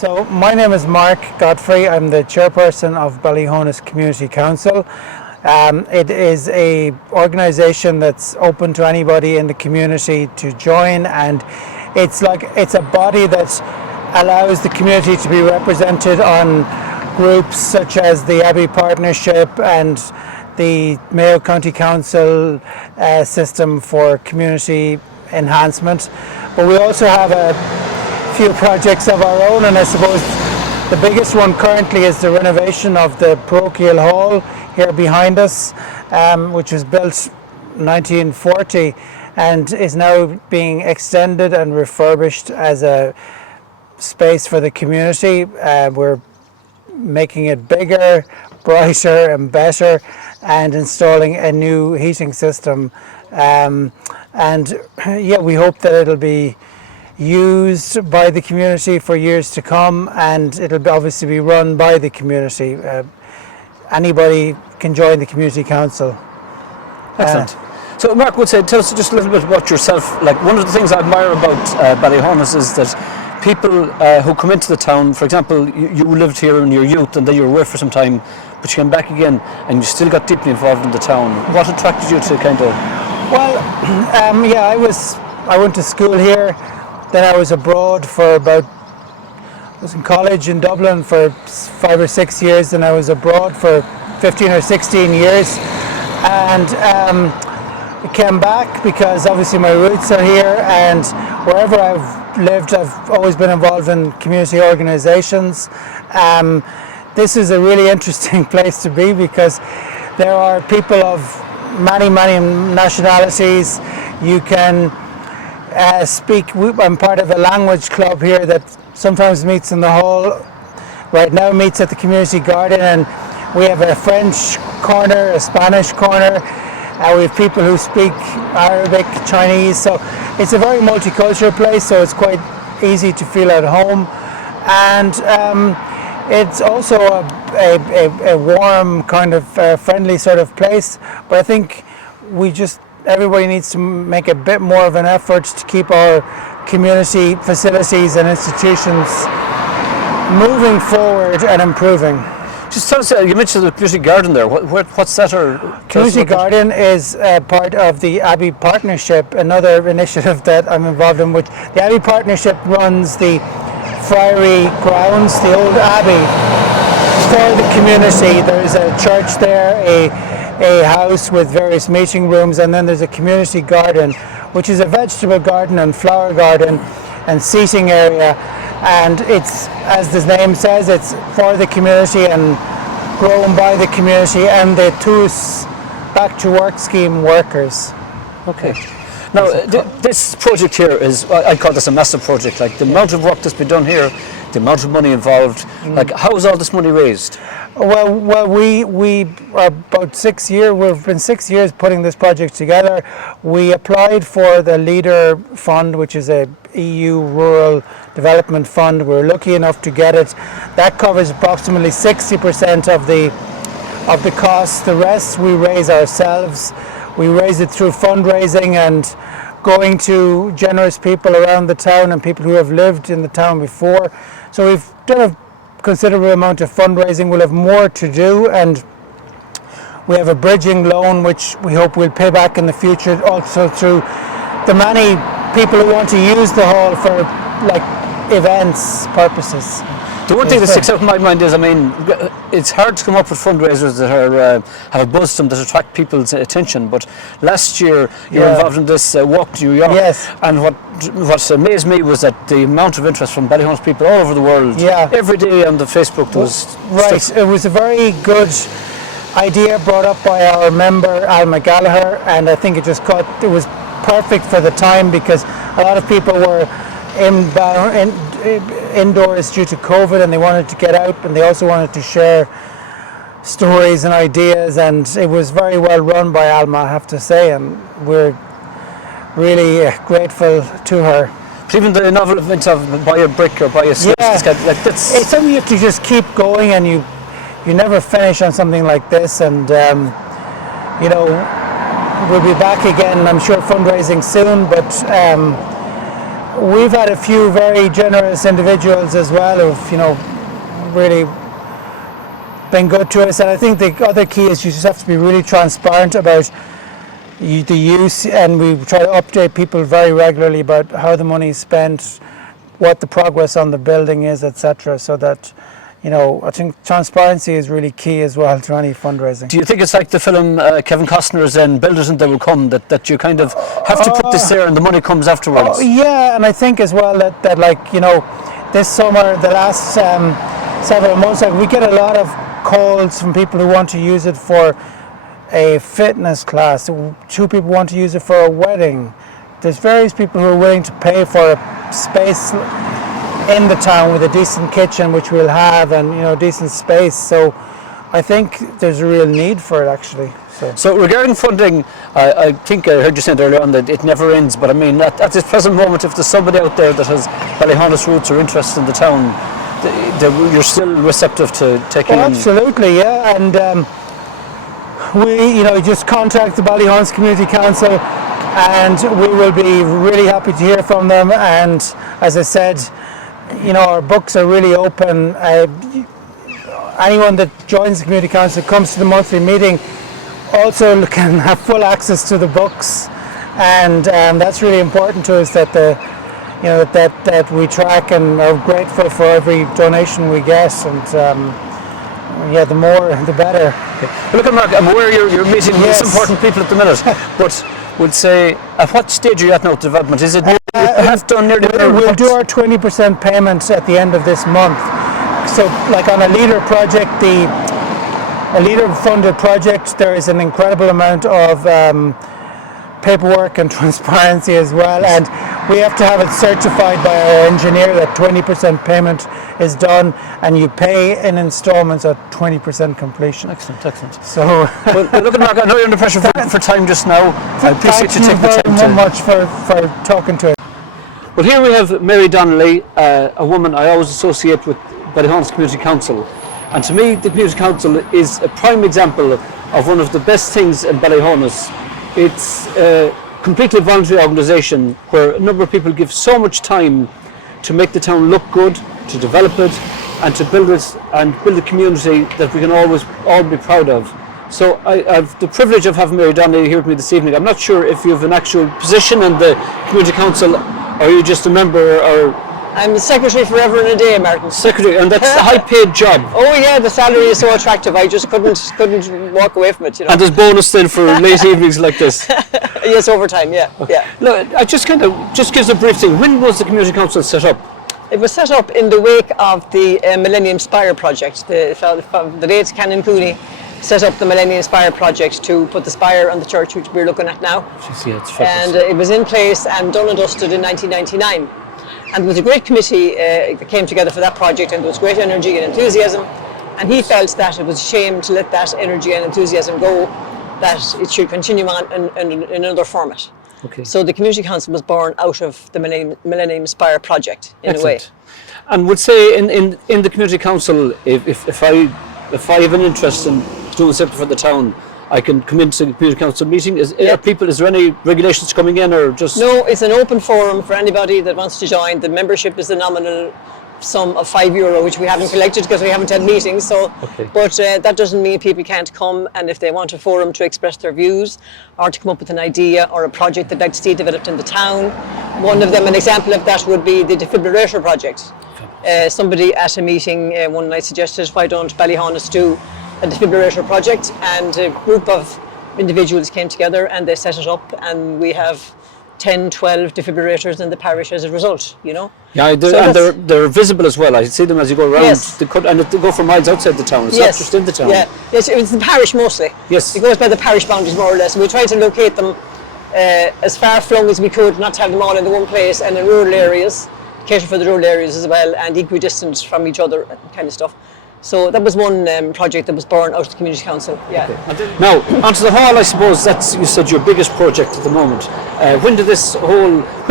So my name is Mark Godfrey. I'm the chairperson of Ballyhaunis Community Council. It is a organisation that's open to anybody in the community to join, and it's a body that allows the community to be represented on groups such as the Abbey Partnership and the Mayo County Council system for community enhancement. But we also have a few projects of our own, and I suppose the biggest one currently is the renovation of the parochial hall here behind us, which was built in 1940 and is now being extended and refurbished as a space for the community. We're making it bigger, brighter and better, and installing a new heating system, and we hope that it'll be used by the community for years to come, and it'll obviously be run by the community. Anybody can join the community council. Excellent. So Mark would say, tell us just a little bit about yourself. Like, one of the things I admire about Ballyhaunis is that people who come into the town, for example, you lived here in your youth and then you were away for some time, but you came back again and you still got deeply involved in the town. What attracted you to kind of... Well, I went to school here, then I was abroad for I was in college in Dublin for 5 or 6 years, and I was abroad for 15 or 16 years, and I came back because obviously my roots are here, and wherever I've lived I've always been involved in community organisations. This is a really interesting place to be because there are people of many nationalities. You can speak. I'm part of a language club here that sometimes meets in the hall. Right now meets at the community garden, and we have a French corner, a Spanish corner. We have people who speak Arabic, Chinese, so it's a very multicultural place, so it's quite easy to feel at home. And it's also a warm, kind of friendly sort of place, but I think everybody needs to make a bit more of an effort to keep our community facilities and institutions moving forward and improving. Just tell us, you mentioned the community garden there. What's that? Community garden is part of the Abbey Partnership, another initiative that I'm involved in, which the Abbey Partnership runs the Friary grounds, the old Abbey, for the community. There's a church there, a house with various meeting rooms, and then there's a community garden, which is a vegetable garden and flower garden and seating area. And it's, as the name says, it's for the community and grown by the community and the TUS Back to Work scheme workers. Okay. Now, this project here is, I call this a massive project. Like, the amount of work that's been done here, the amount of money involved, like, how is all this money raised? Well, we are about 6 years, we've been 6 years putting this project together. We applied for the LEADER fund, which is a EU Rural Development Fund. We're lucky enough to get it. That covers approximately 60% of the costs. The rest we raise ourselves. We raise it through fundraising and going to generous people around the town and people who have lived in the town before. So we've done a considerable amount of fundraising. We'll have more to do, and we have a bridging loan which we hope we'll pay back in the future, also through the many people who want to use the hall for like events purposes. The one thing that sticks out in my mind is, I mean, it's hard to come up with fundraisers that are have a buzz to them that attract people's attention. But last year you were involved in this walk to New York, and what amazed me was that the amount of interest from Ballyhaunis people all over the world. Every day on the Facebook there was stuff. It was a very good idea brought up by our member Al Gallagher, and I think it was perfect for the time because a lot of people were indoors due to COVID, and they wanted to get out, and they also wanted to share stories and ideas, and it was very well run by Alma, I have to say, and we're really grateful to her. But even the novel event of buy a brick or buy a sketch, it's something you have to just keep going, and you never finish on something like this, and we'll be back again, I'm sure, fundraising soon, but we've had a few very generous individuals as well who've, really been good to us. And I think the other key is you just have to be really transparent about the use, and we try to update people very regularly about how the money is spent, what the progress on the building is, etc. So that, I think transparency is really key as well to any fundraising. Do you think it's like the film Kevin Costner's and Builders and They Will Come, that you kind of have to put this there and the money comes afterwards? Yeah, and I think as well that this summer, the last several months, we get a lot of calls from people who want to use it for a fitness class. 2 people want to use it for a wedding. There's various people who are willing to pay for a space in the town with a decent kitchen, which we'll have, and decent space. So I think there's a real need for it, actually. So regarding funding, I think I heard you say earlier on that it never ends, but I mean at this present moment, if there's somebody out there that has Ballyhaunis roots or interest in the town, you're still receptive to taking in. Absolutely, yeah. And we just contact the Ballyhaunis Community Council, and we will be really happy to hear from them. And as I said, our books are really open. Anyone that joins the Community Council, comes to the monthly meeting, also can have full access to the books, and that's really important to us, that that we track and are grateful for every donation we get, and the more the better. Okay. Well, look, Mark, I'm aware you're meeting with some important people at the minute, but would say, at what stage are you at now, development? Is it half done nearly? We'll do our 20% payments at the end of this month. So, like on a leader project, a leader-funded project, there is an incredible amount of paperwork and transparency as well, and we have to have it certified by our engineer that 20% payment is done, and you pay in installments at 20% completion. Excellent. So, well, look at Mark, I know you're under pressure for time just now. I appreciate you taking the time. Thank you very much for talking to us. Well, here we have Mary Donnelly, a woman I always associate with Ballyhaunis Community Council. And to me, the Community Council is a prime example of one of the best things in Ballyhaunis. It's a completely voluntary organisation where a number of people give so much time to make the town look good, to develop it, and to build it and build a community that we can always all be proud of. So I have the privilege of having Mary Donnelly here with me this evening. I'm not sure if you have an actual position in the Community Council, or are you just a member, or... I'm the secretary forever and a day, Martin. Secretary, and that's a high-paid job. Oh yeah, the salary is so attractive. I just couldn't walk away from it. And there's bonus then for late evenings like this. Yes, overtime. Yeah, okay. Yeah. No, I just gives a brief thing. When was the Community Council set up? It was set up in the wake of the Millennium Spire project. The late Canon Cooney set up the Millennium Spire project to put the spire on the church, which we're looking at now. And it was in place and done and dusted in 1999. And there was a great committee that came together for that project, and there was great energy and enthusiasm. And he felt that it was a shame to let that energy and enthusiasm go, that it should continue on in another format. Okay. So the Community Council was born out of the Millennium Spire project, in a way. And would say in the Community Council, if I have an interest in doing something for the town, I can come into the Community Council meeting. Is there any regulations coming in, or just? No, it's an open forum for anybody that wants to join. The membership is a nominal sum of €5, which we haven't collected because we haven't had meetings. So, but that doesn't mean people can't come, and if they want a forum to express their views, or to come up with an idea or a project they'd like to see developed in the town. One of them, an example of that, would be the defibrillator project. Somebody at a meeting one night suggested, why don't Ballyhaunis do a defibrillator project, and a group of individuals came together and they set it up, and we have 10, 12 defibrillators in the parish as a result, Yeah, and they're visible as well. I see them as you go around. Yes. And they go for miles outside the town. It's not just in the town. Yeah, yes, it's the parish mostly. Yes. It goes by the parish boundaries more or less. We try to locate them as far flung as we could, not to have them all in the one place, and in rural areas, cater for the rural areas as well, and equidistant from each other kind of stuff. So that was one project that was born out of the Community Council. Yeah. Okay. Now, onto the hall, I suppose that's, you said, your biggest project at the moment. When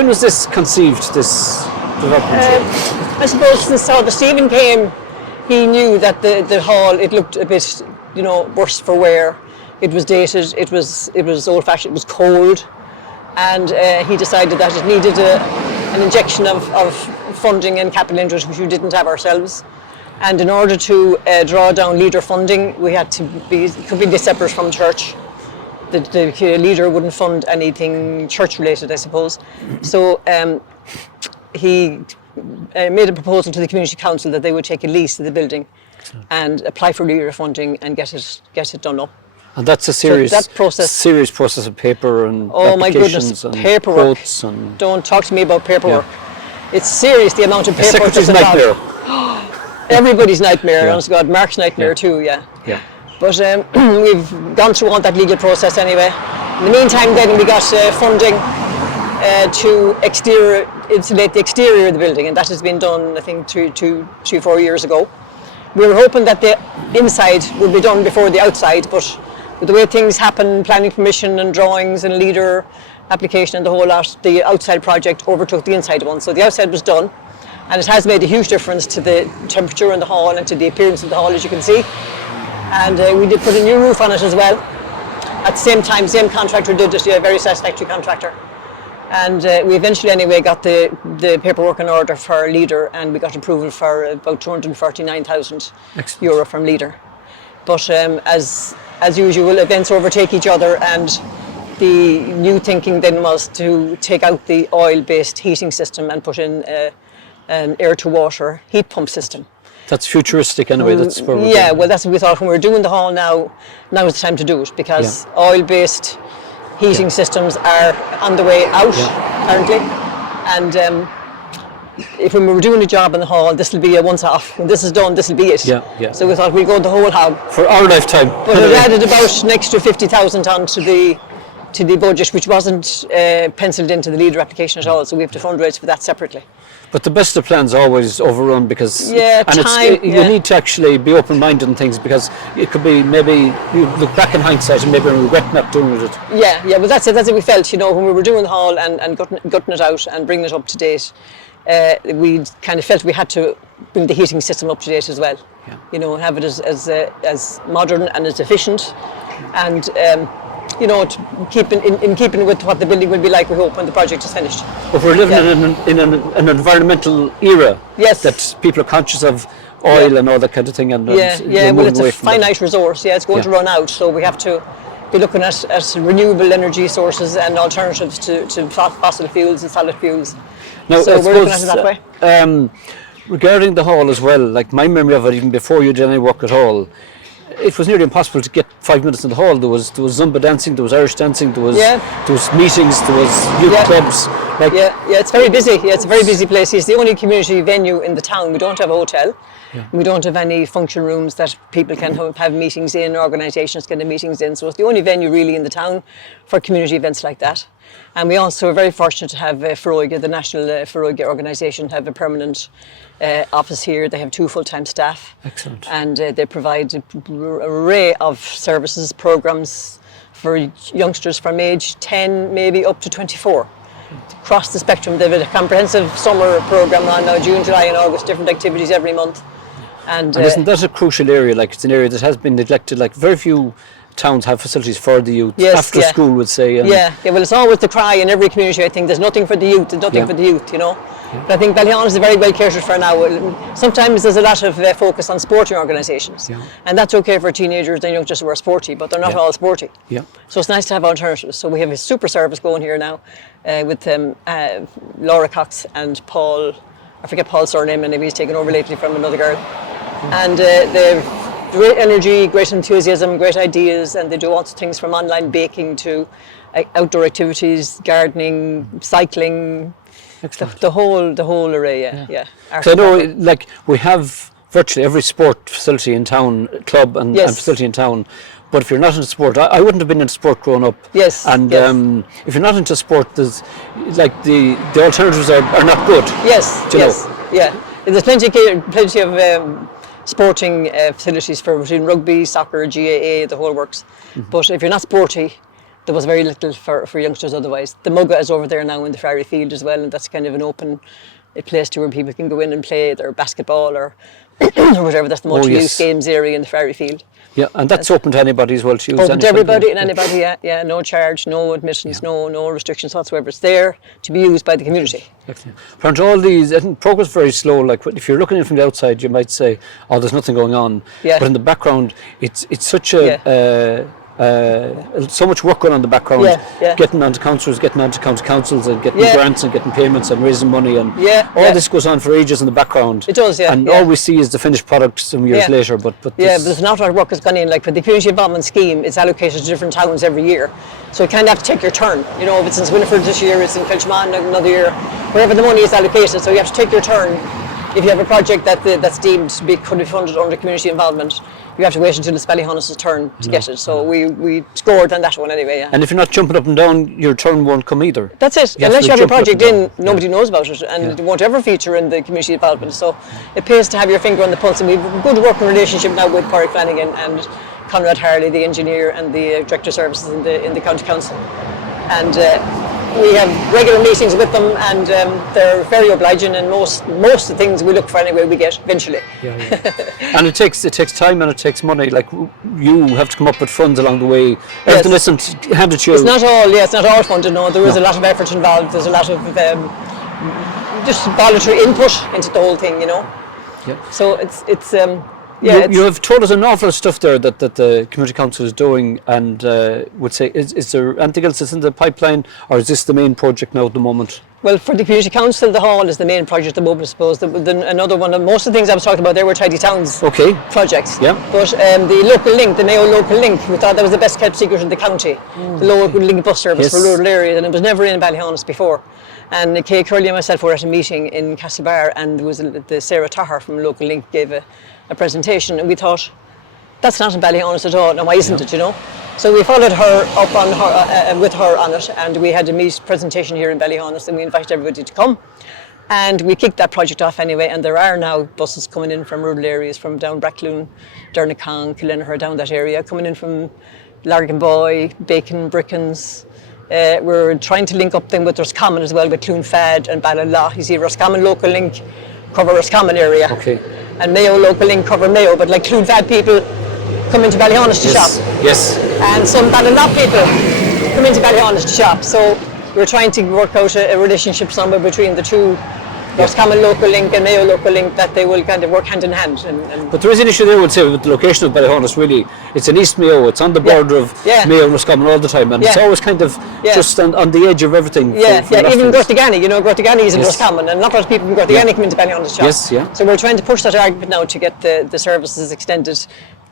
was this conceived, this development? I suppose since Father Stephen came, he knew that the hall, it looked a bit, worse for wear. It was dated, it was old-fashioned, it was cold, and he decided that it needed an an injection of funding and capital into it, which we didn't have ourselves. And in order to draw down leader funding, we had to be completely separate from church. The leader wouldn't fund anything church related, I suppose. So he made a proposal to the community council that they would take a lease of the building and apply for leader funding and get it done up. And that's a serious process of paper and my goodness, and paperwork. Quotes and don't talk to me about paperwork. It's serious, the amount of paperwork that's involved. Everybody's nightmare, honest to God, Mark's nightmare too, yeah. But we've gone through all that legal process anyway. In the meantime then we got funding to insulate the exterior of the building, and that has been done I think 4 years ago. We were hoping that the inside would be done before the outside, but with the way things happen, planning permission and drawings and leader application and the whole lot, the outside project overtook the inside one. So the outside was done, and it has made a huge difference to the temperature in the hall and to the appearance of the hall, as you can see. And we did put a new roof on it as well. At the same time, same contractor did it, a very satisfactory contractor. And we eventually anyway got the paperwork in order for our leader, and we got approval for about €249,000 from leader. But as usual, events overtake each other, and the new thinking then was to take out the oil-based heating system and put in an air-to-water heat pump system. That's futuristic anyway. That's where we're well, that's what we thought when we were doing the hall. Now is the time to do it, because oil-based heating systems are on the way out currently, and if we were doing a job in the hall, this will be a once-off. When this is done, this will be it. So we thought we'd go the whole hog for our lifetime. But it added about an extra 50,000 onto the budget, which wasn't penciled into the leader application at all. So we have to fundraise for that separately. But the best of plans always overrun, because you need to actually be open-minded on things, because it could be maybe you look back in hindsight and maybe regret not doing it. Well that's it we felt, when we were doing the hall and gutting it out and bringing it up to date. We kind of felt we had to bring the heating system up to date as well. Have it as modern and as efficient, and in keeping with what the building will be like, we hope, when the project is finished. But we're living in an environmental era that people are conscious of oil and all that kind of thing. And well, it's a finite resource. It's going to run out, so we have to be looking at renewable energy sources and alternatives to fossil fuels and solid fuels. Now, so we're looking at it that way. Regarding the hall as well, like my memory of it, even before you did any work at all, it was nearly impossible to get 5 minutes in the hall. There was Zumba dancing, there was Irish dancing, there was meetings, there was youth clubs. It's very busy. It's a very busy place. It's the only community venue in the town. We don't have a hotel. We don't have any function rooms that people can have meetings in, organisations can have meetings in. So it's the only venue really in the town for community events like that. And we also are very fortunate to have Feroiga, the National Feroiga organisation, have a permanent office here. They have 2 full-time staff. Excellent. And they provide an array of services, programmes for youngsters from age 10 maybe up to 24. Across the spectrum. They have a comprehensive summer programme on now, June, July and August, different activities every month. And isn't that a crucial area? Like, it's an area that has been neglected. Like, very few towns have facilities for the youth, after school, would say. Well, it's always the cry in every community, I think. There's nothing for the youth, for the youth, But I think Ballyhaunis is very well catered for now. Sometimes there's a lot of focus on sporting organisations, and that's okay for teenagers and youngsters who are sporty, but they're not all sporty. So it's nice to have alternatives. So we have a super service going here now with Laura Cox and Paul. I forget Paul's surname, and he's taken over lately from another girl. And they've great energy, great enthusiasm, great ideas, and they do lots of things from online baking to outdoor activities, gardening, cycling, the whole array. So I know, like, we have virtually every sport facility in town, club and facility in town. But if you're not into sport, I wouldn't have been into sport growing up. And if you're not into sport, there's like the alternatives are not good. There's plenty of sporting facilities between rugby, soccer, GAA, the whole works. But if you're not sporty, there was very little for youngsters otherwise. The Mugga is over there now in the Ferry Field as well, and that's kind of an open a place to where people can go in and play their basketball or or whatever. That's the multi-use games area in the Ferry Field. Yeah, and that's open to anybody as well to use. Open to everybody and anybody, yeah. No charge, no admissions, no restrictions whatsoever. It's there to be used by the community. Excellent. Aren't all these, I think progress very slow. Like if you're looking in from the outside, you might say, "Oh, there's nothing going on." Yeah. But in the background, it's such a so much work going on in the background, getting onto councillors, getting onto county councils, and getting grants and getting payments and raising money, and all this goes on for ages in the background. It does, And all we see is the finished product some years later. But but there's an awful lot of work has gone in. Like for the community involvement scheme, it's allocated to different towns every year, so you kind of have to take your turn. You know, if it's in Winifred this year, it's in Kilchman another year, wherever the money is allocated. So you have to take your turn. If you have a project that's deemed to be could be funded under community involvement, you have to wait until it's Ballyhaunis' turn to get it. So we scored on that one anyway. Yeah. And if you're not jumping up and down, your turn won't come either. That's it. Unless you have a project in, nobody knows about it, and it won't ever feature in the community involvement. So it pays to have your finger on the pulse, and we've a good working relationship now with Pádraig Flanagan and Conrad Harley, the engineer and the director of services in the county council, and. We have regular meetings with them, and they're very obliging. And most of the things we look for anyway, we get eventually. And it takes time and it takes money. Like you have to come up with funds along the way. Everything isn't handed to you. It's not all funded. No, there is a lot of effort involved. There's a lot of just voluntary input into the whole thing. You know. Yeah. So it's. You have told us an awful lot of stuff there that the community council is doing, and would say, is there anything else that's in the pipeline, or is this the main project now at the moment? Well, for the community council, the hall is the main project at the moment, I suppose. Another one, most of the things I was talking about there were Tidy Towns projects. Yeah. But the local link, the Mayo local link, we thought that was the best kept secret in the county. The local link bus service for rural areas, and it was never in Ballyhaunis before. And Kay Curley and myself were at a meeting in Castlebar, and there was the Sarah Tahar from Local Link gave a presentation, and we thought, that's not in Ballyhaunis at all, and why isn't it, you know? So we followed her up on her, with her on it, and we had a presentation here in Ballyhaunis, and we invited everybody to come. And we kicked that project off anyway, and there are now buses coming in from rural areas, from down Brackloon, Dernacan, Killenher, down that area, coming in from Larganboy, Bacon, Brickens. We're trying to link up them with Roscommon as well, with Clonfad and Ballala. You see, Roscommon Local Link cover Roscommon area. Okay. And Mayo Local Link cover Mayo, but like Clonfad people come into Ballyhaunis to shop. Yes. And some Ballala people come into Ballyhaunis to shop. So we're trying to work out a relationship somewhere between the two, Roscommon Local Link and Mayo Local Link, that they will kind of work hand in hand. But there is an issue there, I would say, with the location of Ballyhaunis, really. It's in East Mayo, it's on the border of Mayo and Roscommon all the time, and it's always kind of just on the edge of everything. Even Gortigani, Gortigani is in Roscommon, and not a lot of people from Gortigani come into Ballyhaunis shop. Yes, yeah. So we're trying to push that argument now to get the services extended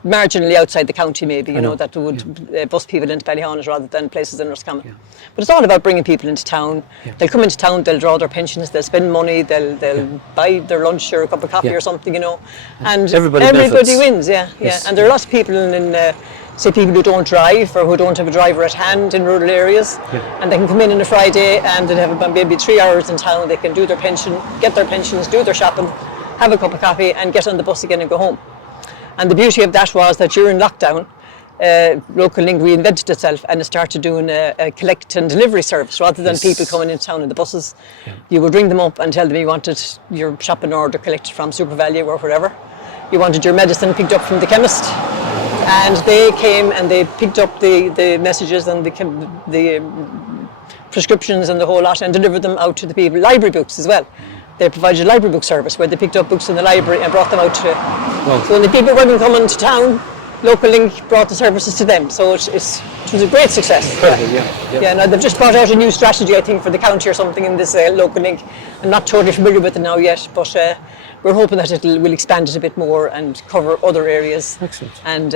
marginally outside the county, maybe, that would bus people into Ballyhaunis rather than places in Roscommon. Yeah. But it's all about bringing people into town. Yeah. They'll come into town, they'll draw their pensions, they'll spend money, they'll buy their lunch or a cup of coffee or something, and everybody wins. Yes. And there are lots of people say people who don't drive or who don't have a driver at hand in rural areas, and they can come in on a Friday and they'll have maybe 3 hours in town. They can do their pension, get their pensions, do their shopping, have a cup of coffee, and get on the bus again and go home. And the beauty of that was that during lockdown, Local Link reinvented itself and it started doing a collect and delivery service rather than people coming into town in the buses. Yeah. You would ring them up and tell them you wanted your shopping order collected from SuperValu or whatever. You wanted your medicine picked up from the chemist, and they came and they picked up the messages and the prescriptions and the whole lot and delivered them out to the people. Library books as well. They provided a library book service where they picked up books in the library and brought them out to. So when the people weren't coming to town, Local Link brought the services to them. So it was a great success. Incredible, now they've just brought out a new strategy, I think, for the county or something in this Local Link. I'm not totally familiar with it now yet, but we're hoping that will expand it a bit more and cover other areas. Excellent. And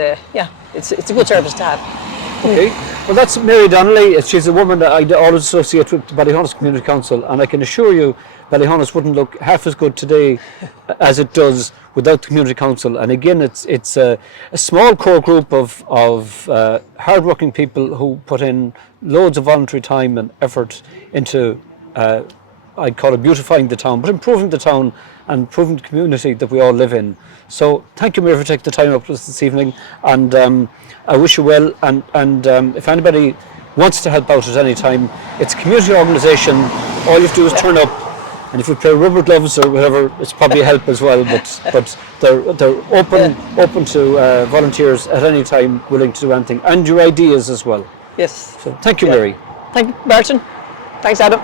it's a good service to have. Okay, well that's Mary Donnelly. She's a woman that I always associate with the Ballyhaunis Community Council, and I can assure you Ballyhaunis wouldn't look half as good today as it does without the Community Council. And again, it's a small core group of hard-working people who put in loads of voluntary time and effort into, I'd call it beautifying the town, but improving the town and improving the community that we all live in. So thank you, Mary, for taking the time up with us this evening, and I wish you well. And if anybody wants to help out at any time, it's a community organisation. All you have to do is turn up, And if you play rubber gloves or whatever, it's probably a help as well. But they're open to volunteers at any time, willing to do anything, and your ideas as well. Yes. So thank you, Mary. Thank you, Barton. Thanks, Adam.